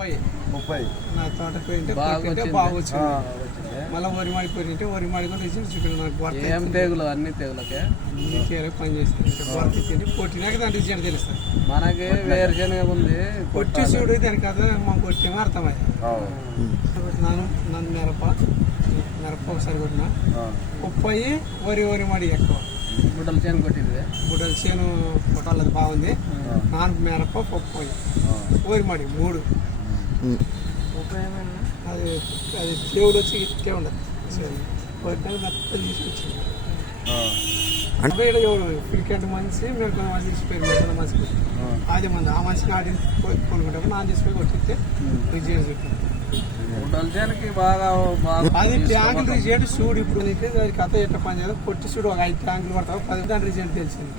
ముప్పై. ముప్పై. నా తోట పోయింటే బాగా వచ్చింది. మళ్ళీ వరి మాడి పోయింటే వరి మాడి కూడా నాకు ఏం తెగులు అన్ని తెగులకే. అన్ని తీరే పని భర్త ఇచ్చింది కొట్టినాక దాని రిజల్ట్ తెలుస్తుంది మనకి వేరుశనగ ఉంది. కొట్టి చూడు దాని కథ మా కొట్టేమో అర్థమైంది కొట్టినాను నన్ను మిరప మిరప ఒకసారి కొట్టిన. ముప్పై వరి వరి మాడి ఎక్కువ. గుడ్డల చేను కొట్టింది. బుడ్డల చేను కొట్టాలది బాగుంది. ఆ, నాన్న మిరప పప్పు. వరి మాడి మూడు. అది అది దేవుడు వచ్చి ఇట్టే ఉండదు మెత్తలు తీసుకొచ్చింది ఆ, అంటే క్రికెట్ మనిషి మేము కొన్ని మంది కొన్ని మనిషి. అది మంది ఆ మనిషిని ఆడి కొనుక్కుంటాము నా తీసుకొని కొట్టిస్తే విజయం బాగా అది ట్యాంకులు రిజల్ట్ చూడు ఇప్పుడు నీకు దాని కథ ఎట్లా పని చేయాలి కొట్టి చూడు ఒక ఐదు ట్యాంకులు పడతావు పది దాని రిజల్ట్ తెలిసింది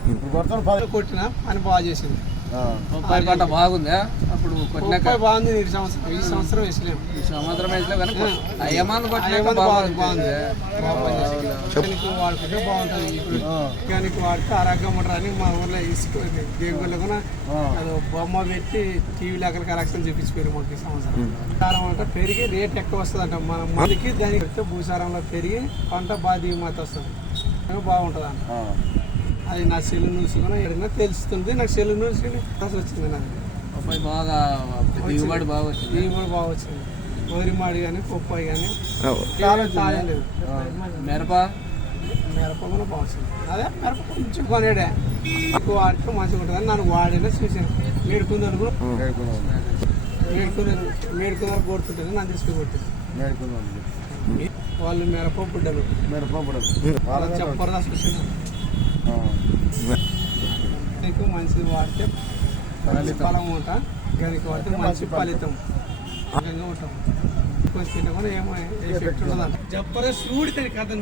కొట్టిన పని బాగా చేసింది బాగుందా అప్పుడు కొట్టినాక బాగుంది ఈ సంవత్సరం ఈ సంవత్సరం వేసలేము ఈ సంవత్సరం వేసినా కానీ అయ్యమాన్ కొట్టినాక బాగుంది. బాగుంది. వాడుకుంటే బాగుంటుంది. ఇప్పుడు దానికి వాడితే ఆరోగ్యం ఉంటారు అని మా ఊర్లో ఇసుక దేవుళ్ళు కూడా. అది బొమ్మ పెట్టి టీవీలో అక్కడ కలెక్షన్ చూపించిపోయారు మాకు ఈ సంవత్సరం. భూసారం అంటే పెరిగి రేట్ ఎక్కువ వస్తుంది అంట మన మనకి దానికి భూసారంలో పెరిగి పంట బాగా దిగుమతి వస్తుంది. బాగుంటుంది అంట. అది నా సెల్లు నుంచి కూడా ఎక్కడైనా తెలుస్తుంది. నాకు సెల్లు నుంచి వచ్చింది నాకు. బొప్పాయి బాగా దిగుబడి బాగా వచ్చింది. ఇది కూడా బాగా వచ్చింది. వరి మాడి కానీ పొప్పాయి కానీ చాలా తాగలేదు మిరప? మిరప కూడా బాగా వచ్చింది. అదే మిరప కొంచెం కొనేడే. ఎక్కువ వాడితే మంచిగా ఉంటుంది నన్ను వాడినా చూసాను మేడుకుందని కూడా. మేడుకున్నాం మేడుకున్నారు మేడుకున్నారు కొడుతుంటుంది నన్ను తీసుకుని కొట్టింది వాళ్ళు మిరప బుడ్డలు మిరపప్పుడు వాళ్ళకి చెప్పరు అసలు. నీకు మంచిది వాడితే మంచి ఫలం ఉంటా దానికి వాడితే మంచి ఫలితం. ఉంటాం కొంచెం తినకుండా ఏమో ఎఫెక్ట్ ఉండదు చెప్పరే దానికి అర్థం